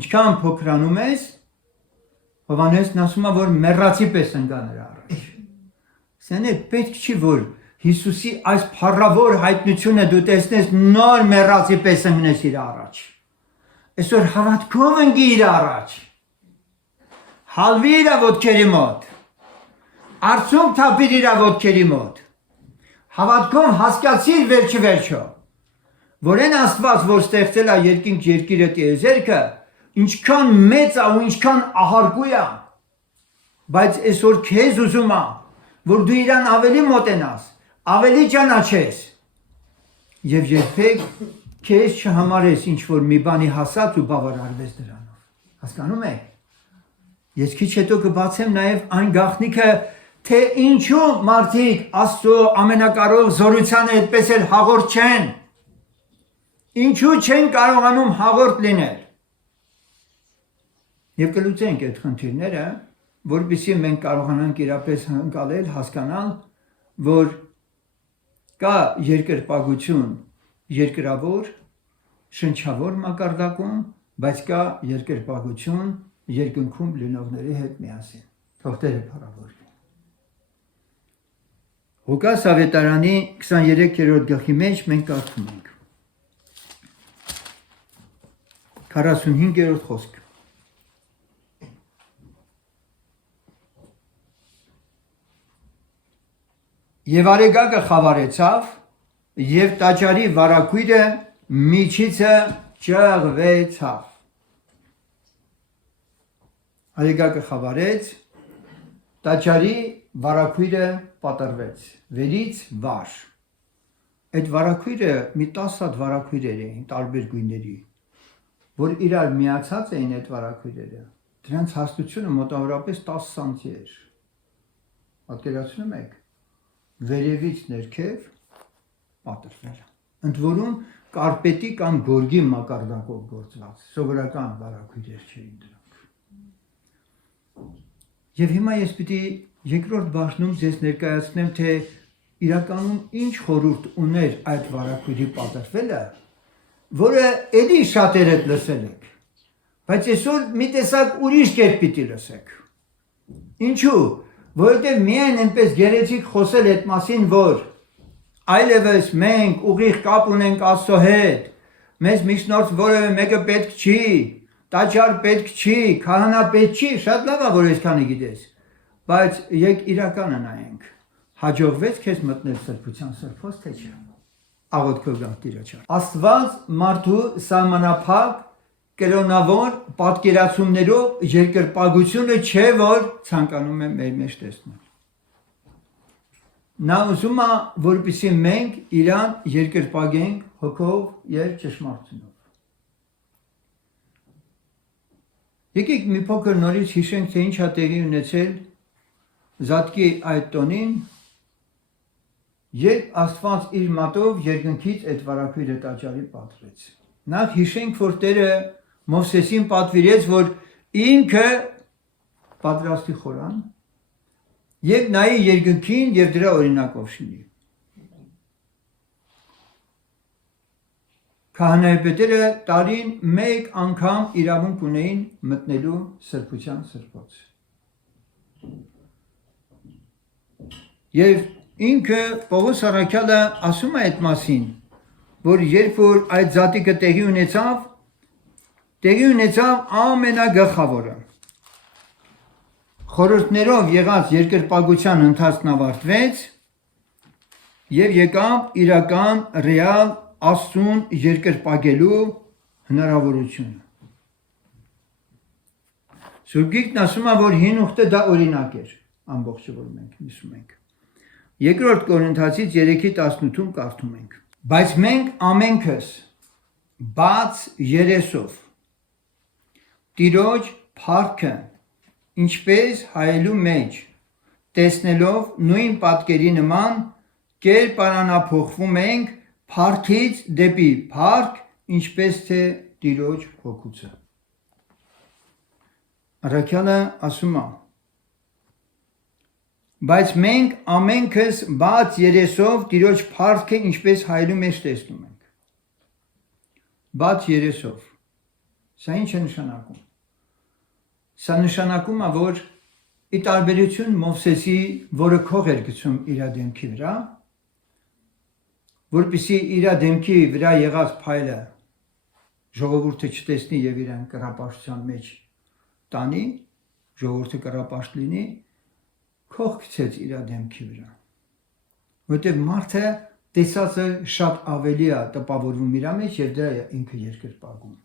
Ինչքան փոքրանում ես, Հովհաննեսն ասում է, որ մեռածի պես ընկա նրա առաջ։ Սենե պետք չի, որ Հիսուսի այս փառավոր հայտնությունը դու տեսնես նոր մեռածի պես ընկնես իր առաջ։ Այսօր հավատքով ընկի իր առաջ։ Հալվի իր ոտքերի մոտ։ Արցունք թափիր իր ոտքերի մոտ։ Հավատքով հասկացիր վերջը, որ այն Աստված, որ ստեղծել է երկինք երկիրը տիեզերքը, ինչքան մեծ է ու ինչքան ահարգու է, բայց այսօր քեզ ուզում է, որ դու իրան ավելի մոտենաս, ավելի ճանաչես եւ երբեք քեզ չհամարես ինչ որ մի բանի հասած ու բավարարվես դրանով։ Հասկանում եք։ Ես քիչ հետո կբացեմ նաեւ այն գաղտնիքը, թե ինչու մարդիկ Աստծո ամենակարող զորությանը այդպես էլ հաղորդ չեն, ինչու չեն կարողանում հաղորդ լինել։ Եվ կլուծենք այդ խնդիրները, որպեսզի մենք կարողանանք իրապես ընկալել, հասկանալ, որ կա երկրպագություն երկրավոր, շնչավոր մակարդակում, բայց կա երկրպագություն երկնքում լինողների հետ միասին։ Թող Տերը փառավորվի։ Ղուկաս ավետարանի 23-րդ գլխի մեջ մենք կարդում ենք 45-րդ խոսք։ Եվ արեգակը խավարեցավ, եւ տաճարի վարակույրը միջիցը ճղվեցավ։ Արեգակը խավարեց, տաճարի վարակույրը պատրվեց, վերից վար։ Այդ վարակույրը մի 10 հատ վարակույրեր էին, տարբեր գույների, որ իրար միացած էին այդ վարակույրերը։ Դրանց հաստությունը մոտավորապես 10 սանտի էր։ Պատկերացնում եք, վերևից ներքև պատրվել։ Ընդ որում կարպետի կամ գորգի մակարդակով գործված, սովորական վարակույրեր չէին դրանք։ Եվ հիմա ես պիտի երկրորդ բաժնում ձեզ ներկայացնեմ, թե իրականում ինչ խորհուրդ ուներ այդ վարակույրի պատրվելը, որը էլի շատերդ լսել եք, բայց այսօր մի տեսակ ուրիշ կերպ պիտի լսեք։ Ինչու՞, որովհետև միայն այնպես գեղեցիկ խոսել այդ մասին, որ այլևս մենք ուղիղ կապ ունենք Աստծո հետ, մեզ միջնորդ որևէ մեկը պետք չի, տաճար պետք չի, քահանա պետք չի, շատ լավ է, որ այսքանը գիտես, բայց եկ իրականը նայենք, հաջողվեց քեզ մտնել սրբության սրբոց, թե չէ։ Աղոթքով գանք Տիրոջը։ Աստված մարդու սահմանափակ կրոնավոր պատկերացումներով երկրպագությունը չէ, որ ցանկանում է մեր մեջ տեսնել։ Նա ուզում է, որպեսզի մենք իրան երկրպագենք հոգով եւ ճշմարտությունով։ Եկեք մի փոքր նորից հիշենք, թե ինչ է տեղի ունեցել Զատկի այդ տոնին, երբ Աստված իր մատով երկնքից այդ վարակույրը տաճարի պատրեց։ Նախ հիշենք, որ Տերը Մովսեսին պատվիրեց, որ ինքը պատրաստի խորան եւ նայի երկնքին եւ դրա օրինակով շինի։ Քահանայապետերը տարին մեկ անգամ իրավունք ունեին մտնելու սրբության սրբոց։ Եվ ինքը Պողոս առաքյալը ասում է այդ մասին, որ երբ որ այդ զատիկը տեղի ունեցավ ամենագլխավորը։ Խորհուրդներով եղած երկրպագության ընթացքն ավարտվեց եւ եկավ իրական ռեալ Աստծուն երկրպագելու հնարավորությունը։ Սուրգիկն ասում է, որ հին ուխտը դա օրինակ էր, ամբողջը որ մենք լսում ենք։ Երկրորդ Կորինթացից 3:18-ում կարդում ենք. Բայց մենք ամենքս բաց երեսով Տիրոջ փառքը ինչպես հայելու մեջ տեսնելով նույն պատկերի նման կերպարանափոխվում ենք փառքից դեպի փառք, ինչպես թե Տիրոջ հոգուց։ Առաքյալը ասում է. բայց մենք ամենքս բաց երեսով Տիրոջ փառքը ինչպես հայելու մեջ տեսնում ենք։ Բաց երեսով։ Սա ինչ է նշանակում։ Սա նշանակում է, որ ի տարբերություն Մովսեսի, որը քող էր գցում իր դեմքի վրա, որպեսզի իր դեմքի վրա եղած փայլը ժողովուրդը չտեսնի եւ իրան կռապաշտության մեջ տանի, ժողովուրդը կռապաշտ լինի, քող գցեց իր դեմքի վրա։ Որտեղ մարդը տեսածը շատ ավելի է տպավորվում իր մեջ եւ դրա ինքը երկրպագում։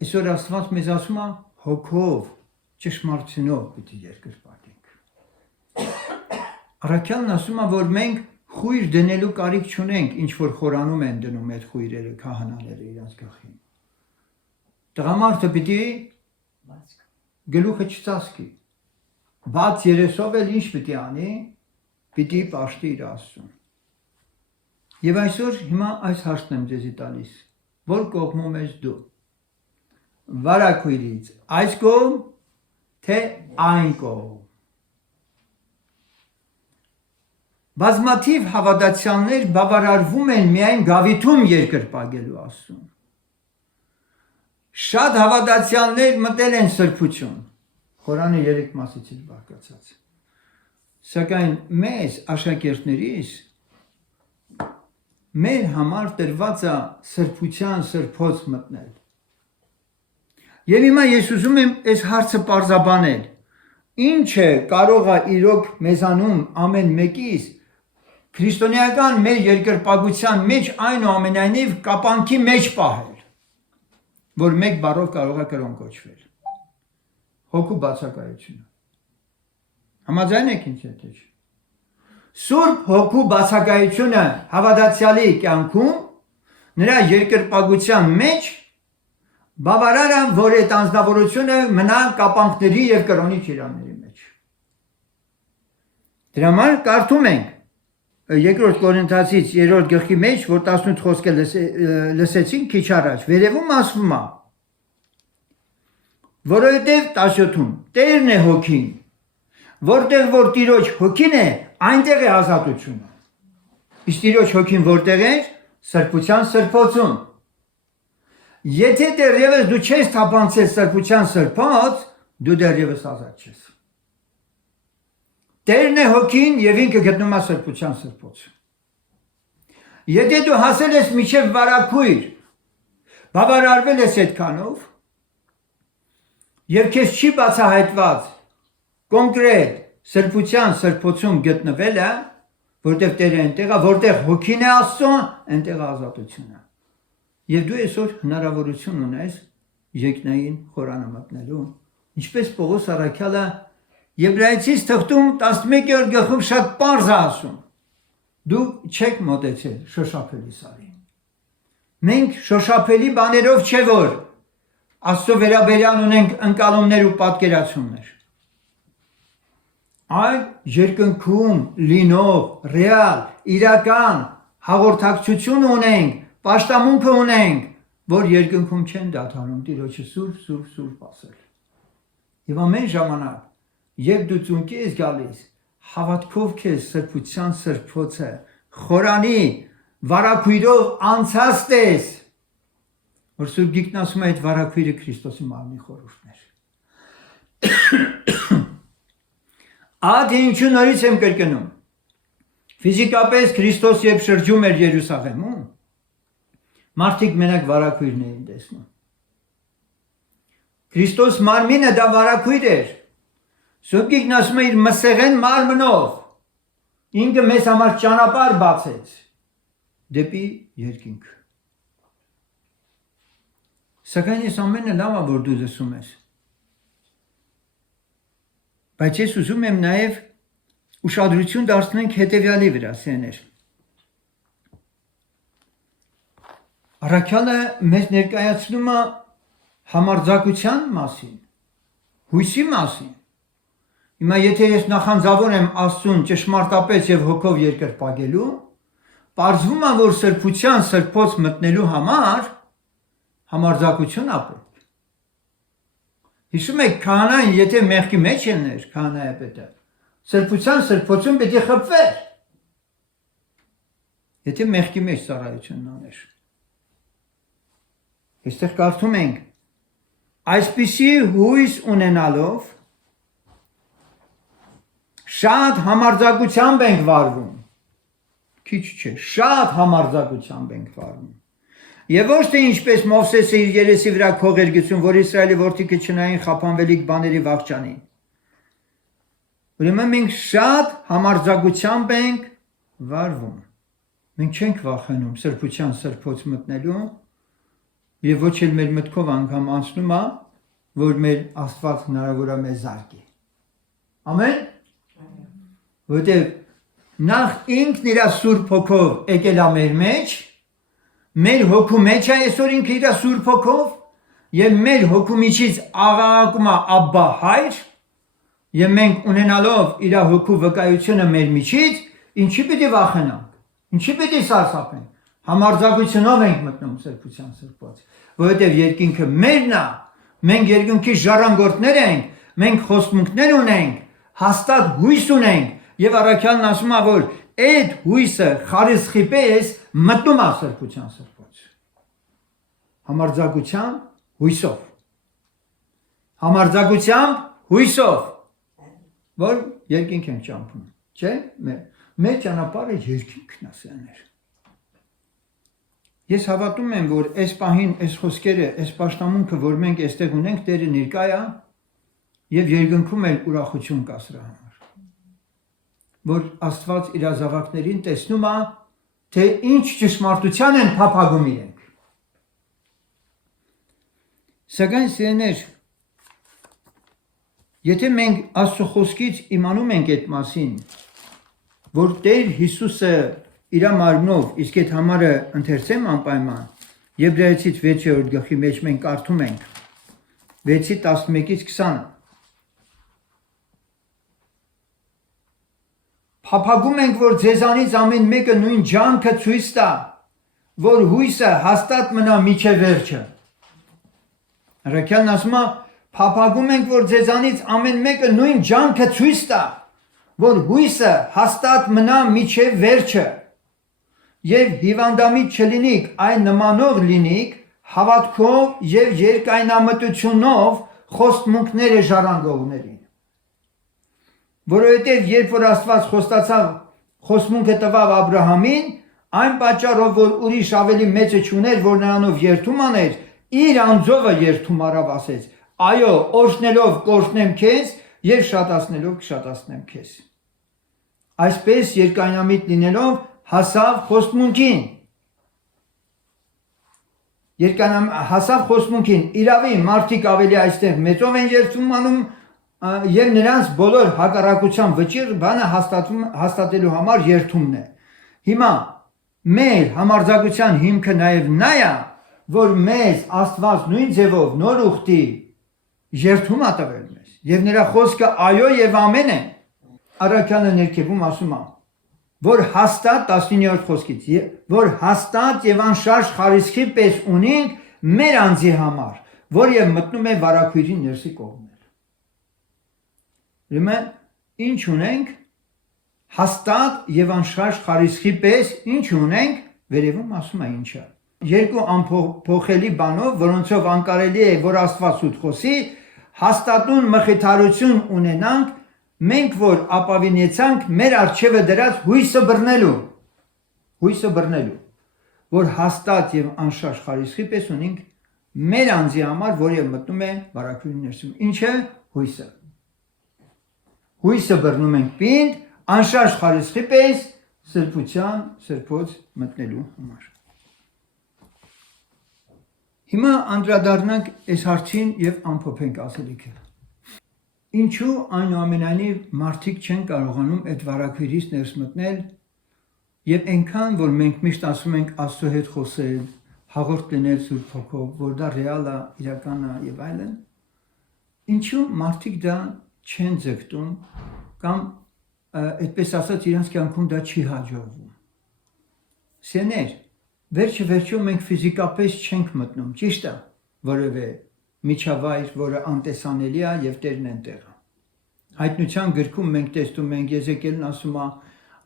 Այսօր Աստված մեզ ասում է հոգով, ճշմարտությունով պիտի երկրպագենք։ Առաքյալն ասում է, որ մենք խույր դնելու կարիք չունենք, ինչ որ խորանում են դնում այդ խույրերը, քահանաները իրաց գլխին։ Տղամարդը պիտի գլուխը չծածկի, բաց երեսով էլ ինչ պիտի անի, պիտի պաշտի իր Աստծուն։ Եվ այսօր հիմա այս հարցն եմ ձեզի տալիս, որ կողմում ես դու, վարակույրից այս կողմ, թե այն կողմ։ Բազմաթիվ հավատացյալներ բավարարվում են միայն գավիթում երկրպագելու Աստծուն։ Շատ հավատացյալներ մտել են սրբություն, Խորանը 3 մասից էլ բաղկացած։ Սակայն մեզ աշակերտներիս մեր համար տրված է սրբության սրբոց մտնել։ Եվ հիմա ես ուզում եմ այս հարցը պարզաբանել, ինչը կարող է իրոք մեզանում ամեն մեկիս քրիստոնեական մեր երկրպագության մեջ այնուամենայնիվ կապանքի մեջ պահել, որ մեկ բառով կարող է կրոն կոչվել։ Հոգու բացակայությունը։ Համաձայն եք ինձ հետ։ Սուրբ հոգու բացակայությունը հավատացյալի կյանքում նրա երկրպագության մեջ բավարար է, որ այդ անձնավորությունը մնա կապանքների եւ կրոնի ճիրանների մեջ։ Դրա համար կարդում ենք Երկրորդ Կորինթացից 3-րդ գլխի մեջ, որ 18 խոսքը լսեցին քիչ առաջ, վերևում ասվում է, որովհետև 17-ում Տերն է հոգին, որտեղ որ Տիրոջ հոգին է, այնտեղ է ազատությունը։ Իսկ Տիրոջ հոգին որտեղ է, սրբության սրբոցում։ Եթե դեռևս դու չես թափանցել սրբության սրբոց, դու դեռևս ազատ չես։ Տերն է հոգին եւ ինքը գտնում է սրբության սրբոցում։ Եթե դու հասել ես միջև վարակույր, բավարարվել ես այդքանով, եւ քեզ չի բացահայտված կոնկրետ սրբության սրբոցում գտնվելը, որտեղ Տերը այնտեղ է, որտեղ հոգին է Աստծո, այնտեղ ազատությունը։ Եվ դու այսօր հնարավորություն ունես երկնային խորանը մտնելու, ինչպես Պողոս առաքյալը Եբրայեցիս թղթում 11-րդ գլխում շատ պարզ է ասում. դու չեք մոտեցել շոշափելի սարին։ Մենք շոշափելի բաներով չէ որ Աստծո վերաբերյալ ունենք ընկալումներ ու պատկերացումներ։ Այլ երկնքում լինող, ռեալ, իրական հաղորդակցություն ունենք, պաշտամունքը ունենք, որ երկնքում չեն դադարում Տիրոջը սուրբ ասել։ Եվ ամեն ժամանակ երբ դու ծունկի ես գալիս, հավատքով քեզ սրբության սրբոցը, խորանի վարակույրով անցած ես, որ Սուրբ Գիրքն ասում է այդ վարակույրը Քրիստոսի մարմնի խորհուրդն էր։ Ահա ինչու նորից եմ կրկնում։ Ֆիզիկապես Քրիստոս երբ շրջում էր Երուսաղեմում, մարդիկ մենակ վարակույրն էին տեսնում։ Քրիստոս մարմինը դա վարակույր էր։ Սուրբ Գիրքն ասում է իր մսեղեն մարմնով ինքը մեզ համար ճանապարհ բացեց դեպի երկինք։ Սակայն ես ամենը լավ է որ դու լսում ես։ Բայց ես ուզում եմ նաև ուշադրություն դարձնենք հետևյալի վրա, սեներ։ Առաքյալը մեզ ներկայացնում է համարձակության մասին, հույսի մասին։ Հիմա եթե ես նախանձավոր եմ Աստծուն ճշմարտապես եւ հոգով երկրպագելու, պարզվում է որ սրբության սրբոց մտնելու համար համարձակություն է պետք։ Հիշում եք քահանան եթե մեղքի մեջ ելներ, քահանայապետը, սրբության սրբոցում պետք է խփվեր։ Եթե մեղքի մեջ ծառայությունն աներ։ Այստեղ կարդում ենք. այսպիսի հույս ունենալով շատ համարձակությամբ ենք վարվում, քիչ չէ, շատ համարձակությամբ ենք վարվում, եւ ոչ թե ինչպես Մովսեսը իր երեսի վրա քող էր գցում, որ Իսրայելի որդիքը չնային խափանվելիք բաների վախճանին։ Ուրեմն մենք շատ համարձակությամբ ենք վարվում, մենք չենք վախենում սրբության սրբոց մտնելու եւ ոչ էլ մեր մտքով անգամ անցնում է, որ մեր Աստված հնարավոր է մեզ զարկի։ Ամեն։ Որտեղ նախ ինքն իր Սուրբ Հոգով եկել է մեր մեջ, մեր հոգու մեջ է այսօր ինքը իր Սուրբ Հոգով, եւ մեր հոգու միջից աղաղակում է Աբբա Հայր, Եվ մենք ունենալով իր հոգու վկայությունը մեր միջից, ինչի պիտի վախենանք, ինչի պիտի սարսափենք, համարձակությունով ենք մտնում սրբության սրբոց, որովհետև երկինքը մերն է, մենք երկնքի ժառանգորդներ ենք, մենք խոստմունքներ ունենք, հաստատ հույս ունենք, եւ առաքյալն ասում է, որ այդ հույսը խարիսխի պես մտնում է սրբության սրբոց, համարձակությամբ, հույսով, համարձակությամբ, հույսով, որ երկինք ենք ճամփում, չէ՞, մեր ճանապարհը երկինքն է սաներ։ Ես հավատում եմ, որ այս պահին, այս խոսքերը, այս պաշտամունքը, որ մենք այստեղ ունենք, Տերը ներկա է եւ երկնքում էլ ուրախություն կա սրա համար։ Որ Աստված իր զավակներին տեսնում է, թե ինչ ճշմարտության են փափագում իրենք։ Սակայն սիրելիներ, եթե մենք Աստծո խոսքից իմանում ենք այդ մասին, որ Տեր Հիսուսը իր մարմնով, իսկ այդ համարը ընթերցեմ անպայման, Եբրայեցից 6-րդ գլխի մեջ մենք կարդում ենք 6-11-ից 20 Փափագում ենք, որ ձեզանից ամեն մեկը նույն ջանքը ցույց տա, որ հույսը հաստատ մնա մինչև վերջը։ Առաքյալն ասում է, փափագում ենք, որ ձեզանից ամեն մեկը նույն ջանքը ցույց տա, որ հույսը հաստատ մնա մինչև վերջը։ Եվ հիվանդամիտ չլինիք, այն նմանով լինիք, հավատքով եւ երկայնամտությունով խոստմունքները ժառանգողներին։ Որովհետև երբ որ Աստված խոստացավ խոստմունքը տվավ Աբրահամին, այն պատճառով որ ուրիշ ավելի մեծը չուներ, որ նրանով երթում աներ, իր անձովը երթում արավ ասեց. այո, օրհնելով կօրհնեմ քեզ եւ շատացնելով կշատացնեմ քեզ։ Այսպես երկայնամիտ լինելով հասավ խոստմունքին։ Հասավ խոստմունքին, իրավի մարդիկ ավելի այստեղ մեծով են երթում անում եւ նրանց բոլոր հակառակության վճիռ բանը հաստատելու համար երթումն է։ Հիմա մեր համարձակության հիմքը նաեւ նա է, որ մեզ Աստված նույն ձևով նոր ուխտի երթում է տվել մեզ եւ նրա խոսքը այո եւ ամեն է։ Առաքյալը ներքևում ասում է, որ հաստատ 19-րդ խոսքից, որ հաստատ եւ անշարժ խարիսխի պես ունենք մեր անձի համար, որ եւ մտնում է վարակույրի ներսի կողմեր։ Ուրեմն ինչ ունենք հաստատ եւ անշարժ խարիսխի պես ինչ ունենք, վերևում ասում է ինչա։ Երկու անփոխելի բանով, որոնցով անկարելի է, որ Աստված սուտ խոսի, հաստատուն մխիթարություն ունենանք մենք որ ապավինեցանք մեր արջևը դրած հույսը բռնելու, որ հաստատ եւ անշարժ խարիսխի պես ունենք մեր անձի համար, որ եւ մտնում է վարակույրի ներսում։ Ինչը հույսը։ Հույսը բռնում ենք պինդ, անշարժ խարիսխի պես սրբության սրբոց մտնելու համար։ Հիմա անդրադառնանք այս հարցին եւ ամփոփենք ասելիքը։ Ինչու այնուամենայնիվ մարդիկ չեն կարողանում այդ վարակույրից ներս մտնել եւ այնքան որ մենք միշտ ասում ենք Աստծո հետ խոսել, հաղորդ լինել Սուրբ Հոգով, որ դա ռեալ է, իրական է եւ այլն, ինչու մարդիկ դա չեն ձգտում կամ այդպես ասած իրենց կյանքում դա չի հաջողվում։ Սեներ, վերջը մենք ֆիզիկապես չենք մտնում, ճիշտ է, որևէ միջավայր, որը անտեսանելի է եւ Տերն ընտեղ։ Հայտնության գրքում մենք տեսնում ենք Եզեկիելն ասում է,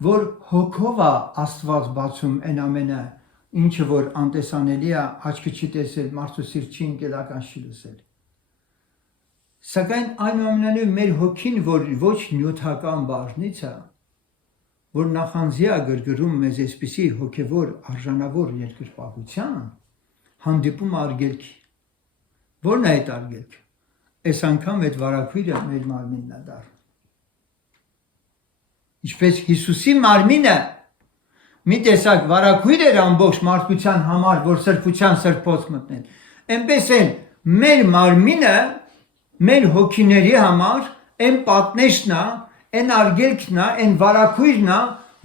որ հոգով է Աստված բացում այն ամենը, ինչը որ անտեսանելի է, աչքը չի տեսել, մարդու սիրտ չի ընկելական չի լսել։ Սակայն այնուամենայնիվ մեր հոգին, որ ոչ նյութական բաժնից է, որ նախանձի է գրգռում մեզ այսպիսի հոգևոր արժանավոր երկրպագության, հանդիպում արգելքի։ Որն է այդ արգելքը։ Այս անգամ այդ վարակույրը մեր մարմինն է դառնում։ Ինչպես Հիսուսի մարմինը մի տեսակ վարակույր էր ամբողջ մարդկության համար, որ սրբության սրբոց մտնել, այնպես էլ մեր մարմինը մեր հոգիների համար այն պատնեշն է, այն արգելքն է, այն վարակույրն է,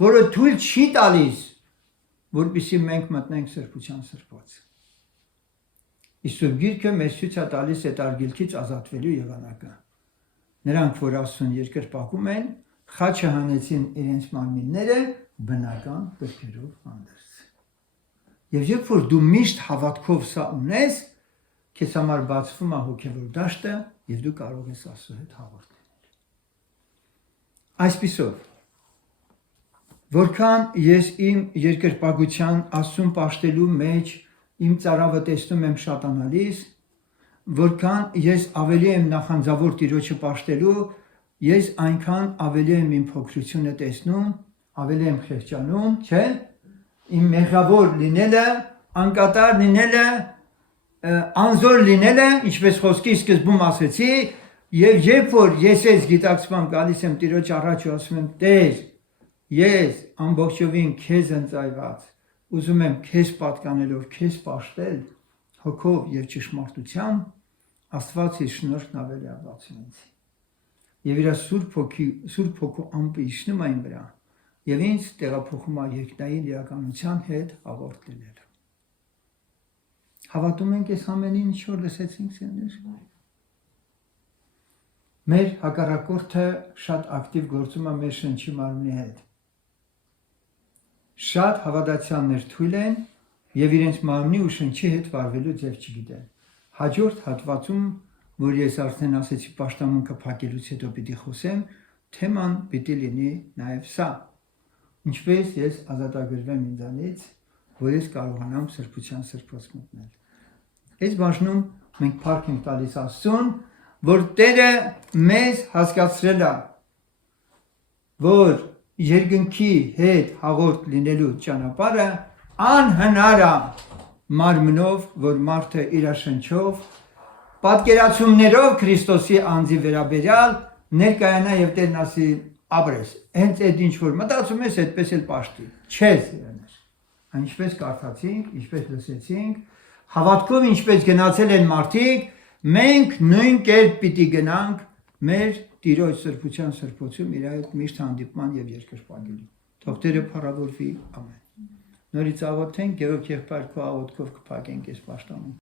որը թույլ չի տալիս, որպեսզի մենք մտնենք սրբության սրբոց։ Իսկ Գիրքը մեզ ցույց է տալիս այդ արգելքից ազատվելու եղանակը։ նրանք, որ Աստծուն երկրպագում են, խաչը հանեցին իրենց մարմինները բնական կրքերով հանդերձ։ Եվ երբ որ դու միշտ հավատքով սա ունես, քեզ համար բացվում է հոգևոր դաշտը եւ դու կարող ես Աստծո հետ հաղորդել։ Այսպիսով, որքան ես իմ երկրպագության Աստծուն պաշտելու մեջ իմ ծարավը տեսնում եմ շատանալիս, որքան ես ավելի եմ նախանձավոր Տիրոջը պաշտելու, ես այնքան ավելի եմ իմ փոքրությունը տեսնում, ավելի եմ խեղճանում, չէ՞։ Իմ մեղավոր լինելը, անկատար լինելը, անզոր լինելը, ինչպես խոսքի սկզբում ասեցի, եւ երբ որ ես այս գիտակցությամբ գալիս եմ Տիրոջ առաջ ու ասում եմ. Տեր, ես ամբողջովին քեզ ընծայված, ուզում եմ քեզ պատկանելով քեզ պաշտել հոգով եւ ճշմարտությամբ, Աստված իր շնորհքն ավելի է բացում ինձ։ Եվ իր Սուրբ Հոգու ամպը իջնում այն վրա եւ ինձ տեղափոխում է երկնային իրականության հետ հաղորդ լինելու։ Հավատում ենք այս ամենին, ինչ որ լսեցինք սիրելիներ։ Մեր հակառակորդը շատ ակտիվ գործում է մեր շնչի մարմնի հետ։ Շատ հավատացյալներ թույլ են եւ իրենց մարմնի ու շնչի հետ վարվելու ձև չգիտեն։ Հաջորդ հատվածում, որ ես արդեն ասեցի պաշտամունքը փակելուց հետո պիտի խոսեմ, թեման պիտի լինի նաեւ սա. ինչպես ես ազատագրվեմ ինձանից, որ ես կարողանամ սրբության սրբոց մտնել։ Այս բաժնում մենք փառք ենք տալիս Աստծուն, որ Տերը մեզ հասկացրել է, որ երկնքի հետ հաղորդ լինելու ճանապարհը անհնար է մարմնով, որ մարդը իր շնչով, պատկերացումներով Քրիստոսի անձի վերաբերյալ ներկայանա եւ Տերն ասի ապրես։ Հենց այդ ինչ որ մտածում ես, այդպես էլ պաշտի։ Չէ, սիրելիներ։ Ինչպես կարդացինք, ինչպես լսեցինք, հավատքով ինչպես գնացել են մարդիկ, մենք նույն կերպ պիտի գնանք մեր Տիրոջ սրբության սրբոցում իր այդ միշտ հանդիպման եւ երկրպագելու։ Թող Տերը փառավորվի, ամեն։ Նորից աղոթենք, Գեորգ եղբայր քո աղոթքով կփակենք այս պաշտամունքը։